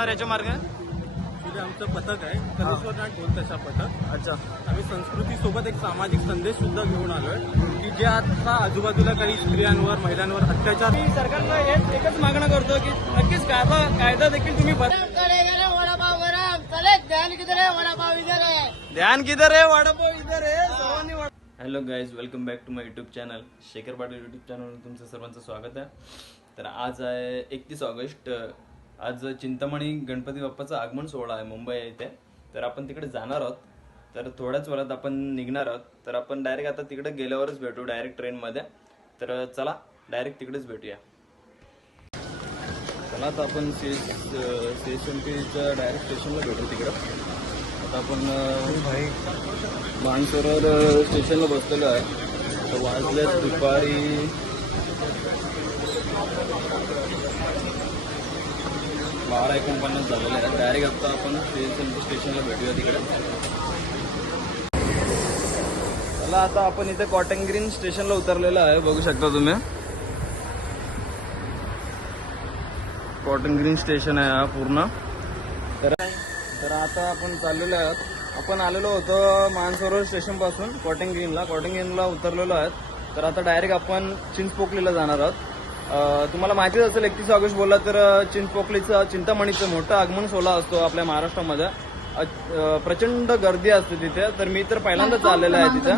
देणार याच्या मार्ग? म्हणजे आमचं पथक आहे. कलेश्वर नाथ ढोल तशा पथक. अच्छा. आम्ही संस्कृती सोबत एक सामाजिक संदेश सुद्धा घेऊन आलोय की जे आता आजूबाजूला काही स्त्रियांवर महिलांवर अत्याचार मी सरकारला एकच मागणं करतो की नक्कीच कायदा कायदा देखील तुम्ही बद- करेगा रे वडापाव गरम. चले ध्यान किधर वडापाव इधर ध्यान किधर आहे वडापाव इधर आहे. सर्वांनी hello guys welcome back to my YouTube channel Shekhar Patil YouTube चॅनलवर तुमचं सर्वांचं स्वागत आहे. तर आज आहे एकतीस ऑगस्ट आज चिंतामणी गणपती बाप्पाचं आगमन सोहळा आहे मुंबई येथे तर आपण तिकडे जाणार आहोत. तर थोड्याच वेळात आपण निघणार आहोत. तर आपण डायरेक्ट आता तिकडे गेल्यावरच भेटू डायरेक्ट ट्रेनमध्ये तर चला डायरेक्ट तिकडेच भेटूया. चला आता आपण स्टेशन सी डायरेक्ट स्टेशनला भेटू तिकडं. आता आपण मानसरोवर स्टेशनला बसलेलो आहे. तर वाजल्यात दुपारी बारा एकोणपन्नास झालेले आहे डायरेक्ट आता आपण स्टेशनला भेटूया तिकडे. चला आता आपण इथे कॉटन ग्रीन स्टेशनला उतरलेलं आहे. बघू शकता तुम्ही. कॉटन ग्रीन स्टेशन आहे हा पूर्ण. तर तर आता आपण चाललेलो आहोत. आपण आलेलो होतो मानसरोवर स्टेशनपासून कॉटन ग्रीनला कॉटन ग्रीनला उतरलेलो आहोत. तर आता डायरेक्ट आपण चिंचपोकलीला जाणार आहोत. तुम्हाला माहितीच असेल एकतीस ऑगस्ट बोलला तर अं, चिंचपोकलीचं चिंतामणीचं मोठं आगमन सोहळा असतो आपल्या महाराष्ट्रामध्ये. प्रचंड गर्दी असते तिथे. तर मी तर पहिल्यांदाच आलेलो आहे तिथे.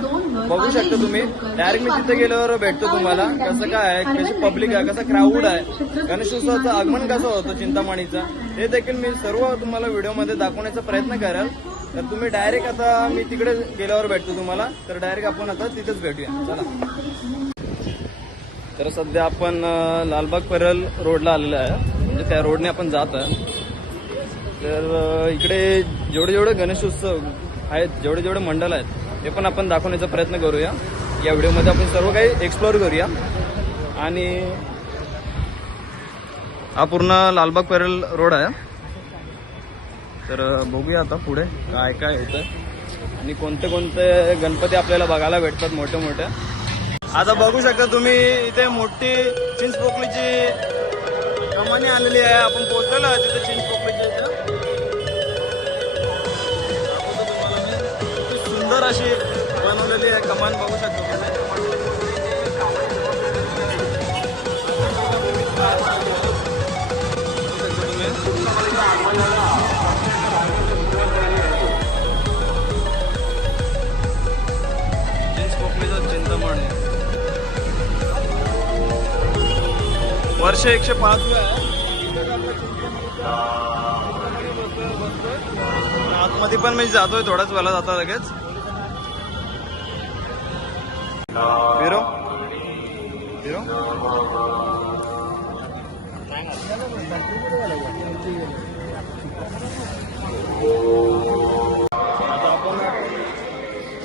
बघू शकता तुम्ही. डायरेक्ट मी तिथे गेल्यावर भेटतो तुम्हाला. कसं काय आहे? कशी पब्लिक आहे. कसा क्राऊड आहे? गणेशोत्सवाचं आगमन कसं होतं चिंतामणीचं? ते देखील मी सर्व तुम्हाला व्हिडिओमध्ये दाखवण्याचा प्रयत्न करेल. तर तुम्ही डायरेक्ट आता मी तिकडे गेल्यावर भेटतो तुम्हाला. तर डायरेक्ट आपण आता तिथेच भेटूया. चला. तर सध्या आपण लालबाग परल रोडला आलेलो आहे. म्हणजे त्या रोडने आपण जात आहे. तर इकडे जेवढे जेवढे गणेशोत्सव आहेत जेवढे जेवढे मंडळ आहेत ते पण आपण दाखवण्याचा प्रयत्न करूया. या व्हिडिओमध्ये आपण सर्व काही एक्सप्लोअर करूया. आणि हा पूर्ण लालबाग पेरल रोड आहे. तर बघूया आता पुढे काय काय होतं आणि कोणते कोणते गणपती आपल्याला बघायला भेटतात मोठे मोठे. आता बघू शकता तुम्ही इथे मोठी चिंचपोकलीची कमानी आलेली आहे. आपण पोहोचलेलो आहे तिथे चिंचपोकलीच्या इथं. सुंदर अशी बनवलेली आहे कमान बघू शकतो वर्ष एकशे पाच आतमध्ये पण मी जातोय थोड्याच वेळा जाता लगेच. फिरो फिरो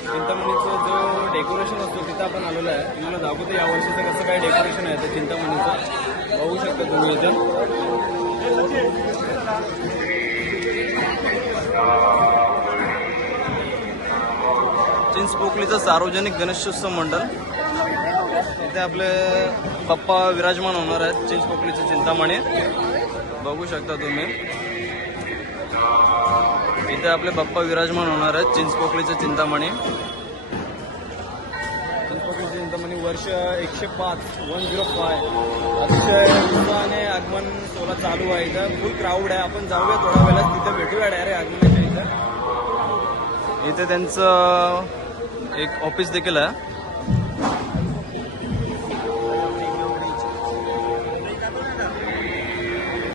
चिंतामणीचं जो डेकोरेशन असतो तिथं आपण आलेलो आहे. तुम्हाला दाखवतो या वर्षीचं कसं काय डेकोरेशन आहे ते चिंतामणीचं. बघू शकता तुम्ही इथं. चिंचपोकलीचं सार्वजनिक गणेशोत्सव मंडळ. इथे आपले बाप्पा विराजमान होणार आहेत चिंचपोकलीचे चिंतामणी. बघू शकता तुम्ही. इथे आपले बाप्पा विराजमान होणार आहेत चिंचपोकलीचे चिंतामणी. वर्ष एकशे पाच वन झिरो फाय. अतिशय उत्साहाने आगमन सोहळा चालू आहे इथं. फुल क्राऊड आहे. आपण जाऊया थोड्या वेळात. तिथं भेटूया डायरेक्ट आगमनाच्या इथं. इथे त्यांचं एक ऑफिस देखील आहे.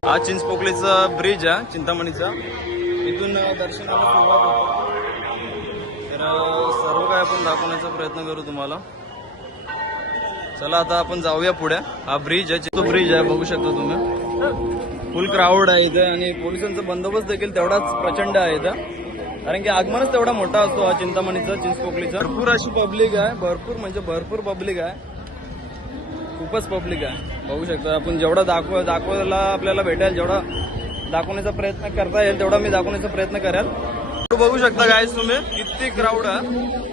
हा चिंचपोकलीचा ब्रिज आहे चिंतामणीचा. इथून दर्शनाला सुरुवात होतो. तर सर्व काय आपण दाखवण्याचा प्रयत्न करू तुम्हाला. चला आता आपण जाऊया पुढे. हा ब्रिज आहे तो ब्रिज आहे बघू शकता तुम्ही. फुल क्राऊड आहे इथे आणि पोलिसांचा बंदोबस्त देखील तेवढाच प्रचंड आहे इथं. कारण की आगमनच तेवढा मोठा असतो हा चिंतामणीचा चिंचपोकलीचा भरपूर अशी पब्लिक आहे. भरपूर म्हणजे भरपूर पब्लिक आहे. खूपच पब्लिक आहे. बघू शकता आपण जेवढा दाखव दाखवायला आपल्याला भेटेल जेवढा दाखवण्याचा प्रयत्न करता येईल तेवढा मी दाखवण्याचा प्रयत्न करेल. बघू शकता गायस तुम्ही किती क्राऊड आहे.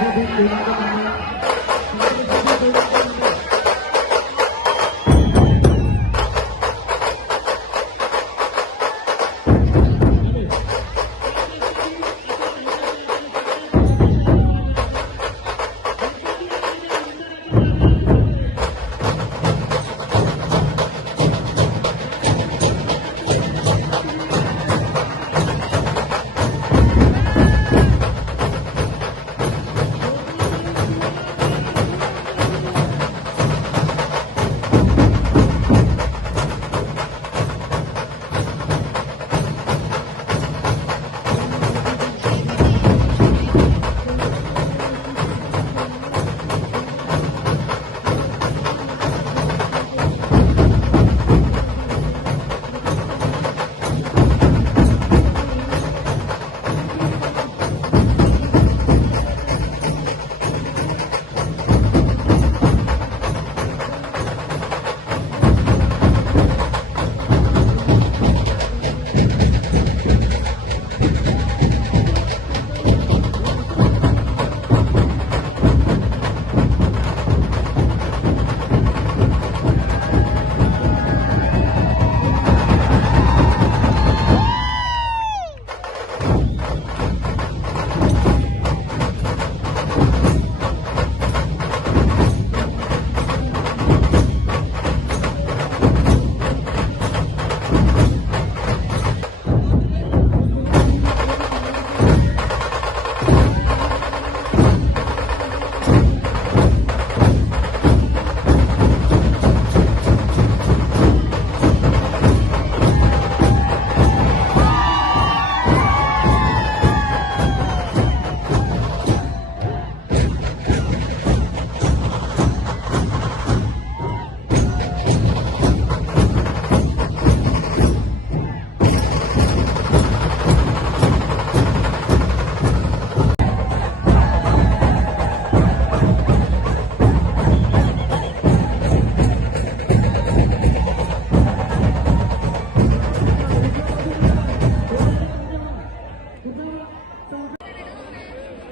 Obrigado.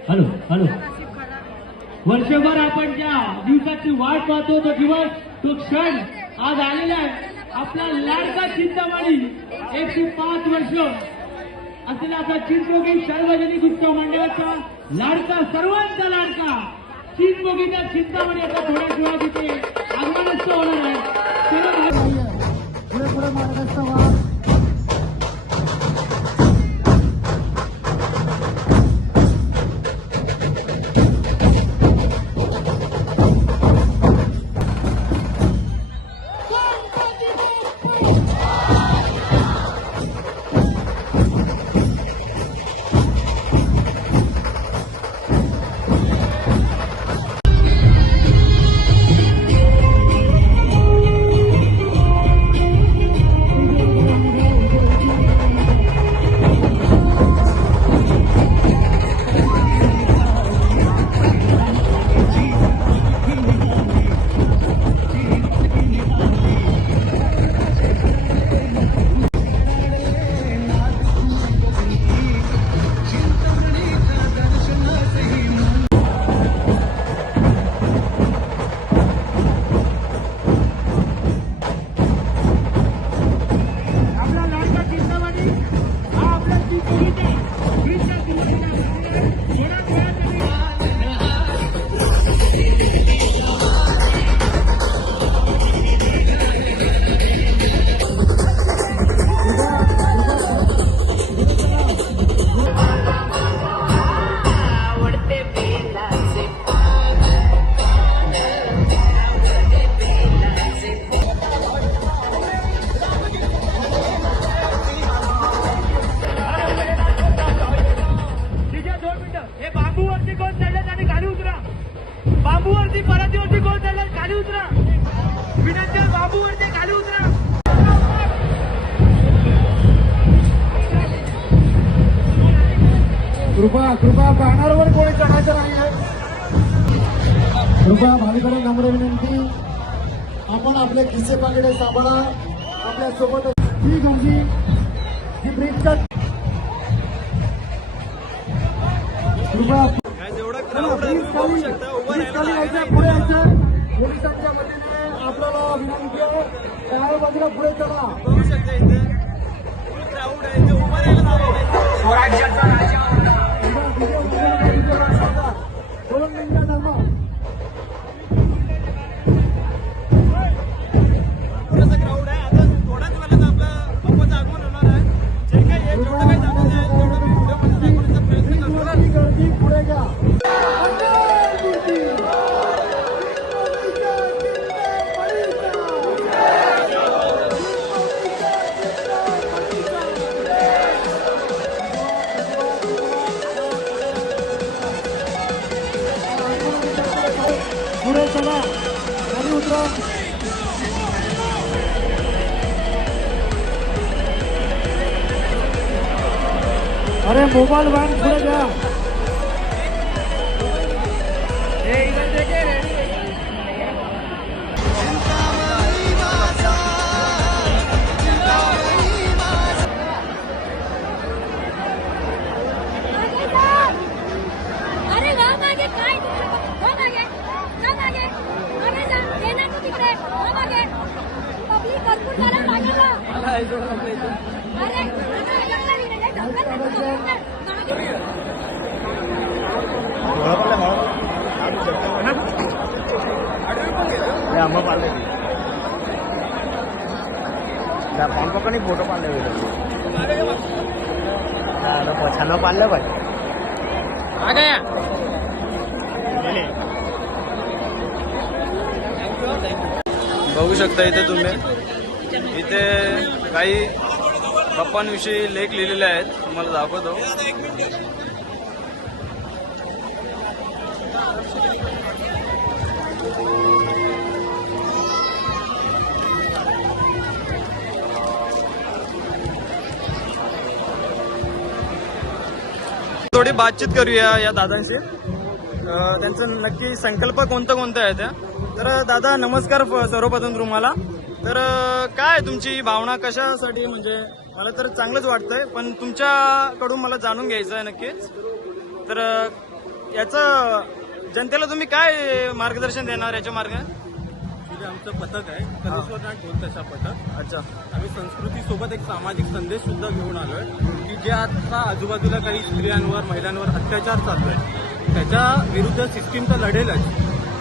Hello hello. वर्षभर आपण ज्या दिवसाची वाट पाहतो तो दिवस तो क्षण आज आलेला आहे. आपला लाडका चिंतामणी एकशे पाच वर्ष. असलेला असा सार्वजनिक उत्सव मंडळाचा लाडका सर्वांचा लाडका. चिंचमोगीचा चिंतामणी आता थोड्याच वेळात इथे आगमनस्थ होणार आहे. चला. मार्गस्थ व्हा. खिसे पाकिटे सांभाळा मोबाईल वॅन पुढे द्या अरे वा तिकडे वा मागे पब्लिक भरपूर झाला मागे जा अरे आता लग्न लिहिलं आहे, ढकल ना तू ढकल. मागे. फोटो पाडले पछाना पाडलं पाहिजे बघू शकता इथे तुम्ही. इथे काही बाप्पांविषयी लेख लिहिलेले आहेत. तुम्हाला दाखवतो. थोडी बातचीत करूया या दादांशी. त्यांचं नक्की संकल्प कोणतं कोणतं आहे त्या? तर दादा नमस्कार सर्वप्रथम तुम्हाला. तर काय आहे तुमची भावना? कशासाठी? म्हणजे मला तर चांगलंच वाटतंय पण तुमच्याकडून मला जाणून घ्यायचं आहे नक्कीच. तर अं, याचं जनतेला तुम्ही काय मार्गदर्शन देणार याच्या मार्गाने? आमचं पथक आहे. कलेश्वर नाथ ढोल तशा पथक. अच्छा. आम्ही संस्कृतीसोबत एक सामाजिक संदेश सुद्धा घेऊन आलोय की जे आता आजूबाजूला काही स्त्रियांवर महिलांवर अत्याचार चालू आहे त्याच्या विरुद्ध सिस्टीम तर लढेलच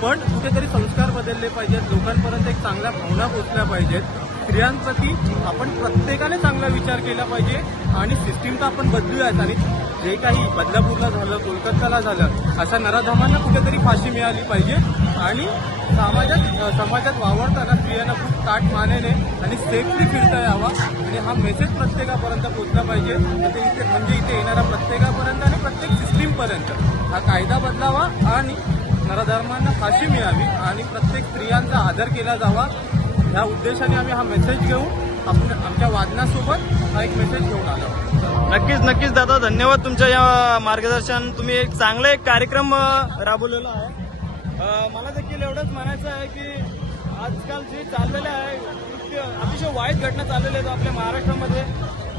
पण कुठेतरी संस्कार बदलले पाहिजेत लोकांपर्यंत एक चांगल्या भावना पोचल्या पाहिजेत. स्त्रियांप्रती आपण प्रत्येकाने चांगला विचार केला पाहिजे आणि सिस्टीम तर आपण बदलूयाच आणि जे काही बदलापूरला झालं कोलकाताला झालं अशा नराधमांना कुठेतरी फाशी मिळाली पाहिजे आणि समाजात समाजात वावरताना स्त्रियांना खूप ताट मानेने आणि सेफली फिरता यावा आणि हा मेसेज प्रत्येकापर्यंत पोहोचला पाहिजे. तर इथे म्हणजे इथे येणाऱ्या प्रत्येकापर्यंत आणि प्रत्येक सिस्टीमपर्यंत हा कायदा बदलावा आणि नराधर्मांना फाशी मिळावी आणि प्रत्येक स्त्रियांचा आदर केला जावा. ह्या उद्देशाने आम्ही हा मेसेज घेऊन आपण आमच्या वादनासोबत हा एक मेसेज घेऊन आलो. नक्कीच नक्कीच दादा धन्यवाद तुमच्या या मार्गदर्शन. तुम्ही एक चांगला एक कार्यक्रम राबवलेला आहे. मला देखील एवढंच म्हणायचं आहे की आजकाल जे चाललेलं आहे इतके अतिशय वाईट घटना चाललेल्या आहेत आपल्या महाराष्ट्रामध्ये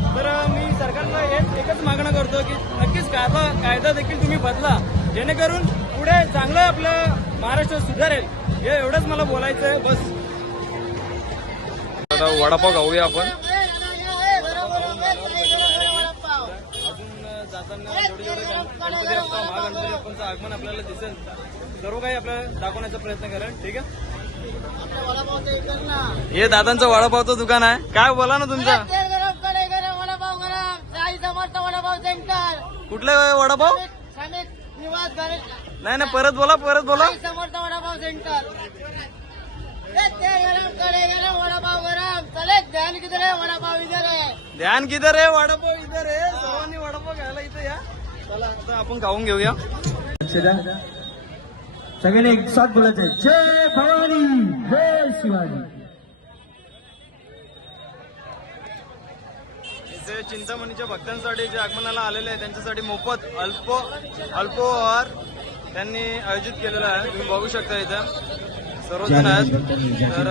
तर मी सरकारला एक एकच मागणं करतो की नक्कीच कायदा कायदा देखील तुम्ही बदला जेणेकरून पुढे चांगलं आपलं महाराष्ट्र सुधारेल हे एवढंच मला बोलायचं आहे बस आता वडापाव खाऊया आपण अजून जाताना गणपती महागणपती आगमन आपल्याला दिसेल सर्व काही आपल्याला दाखवण्याचा प्रयत्न करेल ठीक आहे? हे कर ना. हे दादांचं वडापावचं दुकान आहे. काय बोला ना तुमचा? कुठलं वडापाव? समित निवास गणेश नाही नाही परत बोला परत बोला. साई समर्थ वडापाव सेंटर. ध्यान किधर वडापाव इधर ध्यान किधर आहे वडापाव इधर आहे. सर्वांनी वडापाव घ्यायला इथं या. चला आता आपण खाऊन घेऊया. सगळ्यांनी एक साथ बोलायचे. जय भवानी. जय शिवाजी. चिंतामणीच्या भक्तांसाठी जे आगमनाला आलेले आहे त्यांच्यासाठी मोफत अल्प अल्पोहार त्यांनी आयोजित केलेला आहे. तुम्ही बघू शकता इथं. सर्वजण आहेत. तर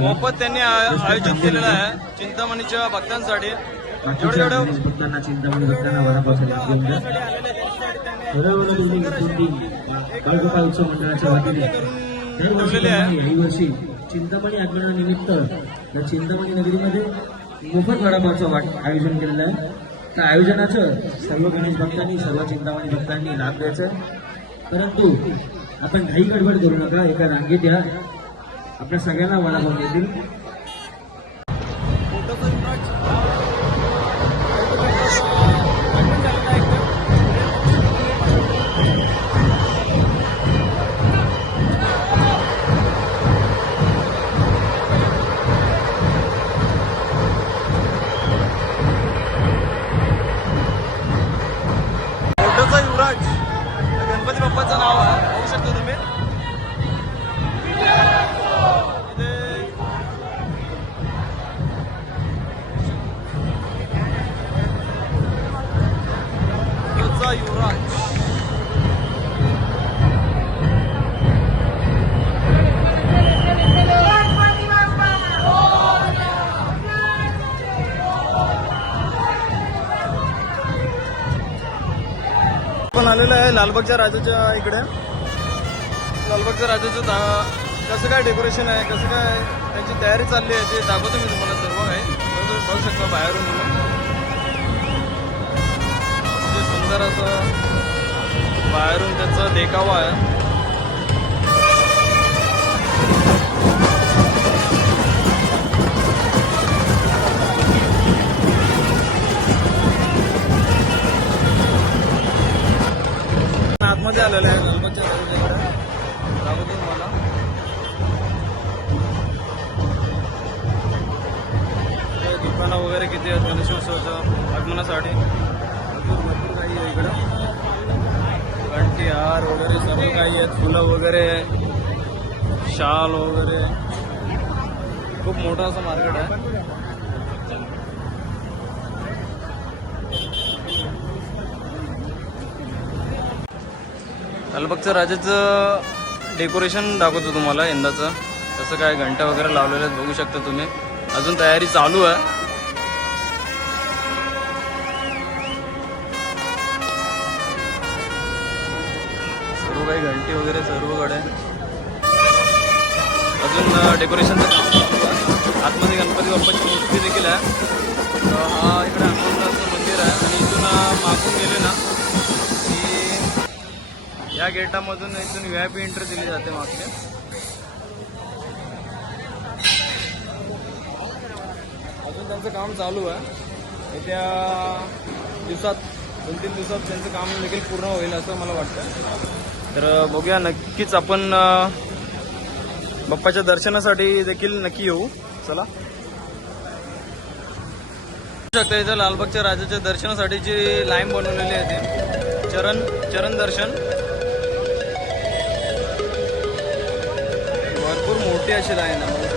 मोफत त्यांनी आय- आयोजित केलेलं आहे चिंतामणीच्या भक्तांसाठी. जेवढे जेवढे भक्तांना चिंतामणी भक्तांना उत्सव मंडळाच्या वतीने ठेवलेले चिंतामणी आगमनानिमित्त या चिंतामणी नगरीमध्ये मोफत वडापावचं वाट आयोजन केलेलं आहे त्या आयोजनाचं सर्व गणेश भक्तांनी सर्व चिंतामणी भक्तांनी लाभ द्यायचं परंतु आपण घाई गडबड करू नका एका रांगेत या आपल्या सगळ्यांना वडापाव देतील आलेलो आहे लालबागच्या राजाच्या इकडे. लालबागच्या राजाचं दा कसं काय डेकोरेशन आहे कसं काय त्यांची तयारी चालली आहे ते दाखवतो मी तुम्हाला सर्व आहे तुम्ही बघू शकता बाहेरून तुम्ही. सुंदर असं बाहेरून त्याचा देखावा आहे. आतमध्ये आलेलं आहे लालबागच्या राजाच्या इकडे दाखवतो तुम्हाला दुकानं वगैरे किती आहेत? गणेशोत्सवाच्या आगमनासाठी? भरपूर भरपूर काही आहे इकडं. घंटी हार वगैरे सर्व काही आहेत. फुलं वगैरे शाल वगैरे. खूप मोठं असं मार्केट आहे. लालबागचं राजाचं डेकोरेशन दाखवतो तुम्हाला यंदाचं. कसं काय घंटा वगैरे लावलेल्या आहेत बघू शकता तुम्ही. अजून तयारी चालू आहे. सर्व काही घंटी वगैरे सर्वकडे अजून डेकोरेशनचं काम आतमध्ये गणपती बाप्पाची मूर्ती देखील आहे. हा इकडे हनुमंताचं मंदिर आहे. आणि इथून मागून गेले ना या गेटामधून इथून व्ही आय पी एंट्री दिली जाते मागच्या अजून त्यांचं काम चालू आहे. येत्या दिवसात दोन तीन दिवसात त्यांचं काम देखील पूर्ण होईल असं मला वाटतं. तर बघूया नक्कीच आपण बाप्पाच्या दर्शनासाठी देखील नक्की येऊ. चला. शकता इथं लालबागच्या राजाच्या दर्शनासाठी जी लाईन बनवलेली आहे ते. चरण चरण दर्शन. मोठी अशी लाईन आहे.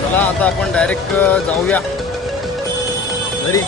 चला आता आपण डायरेक्ट जाऊया. घरी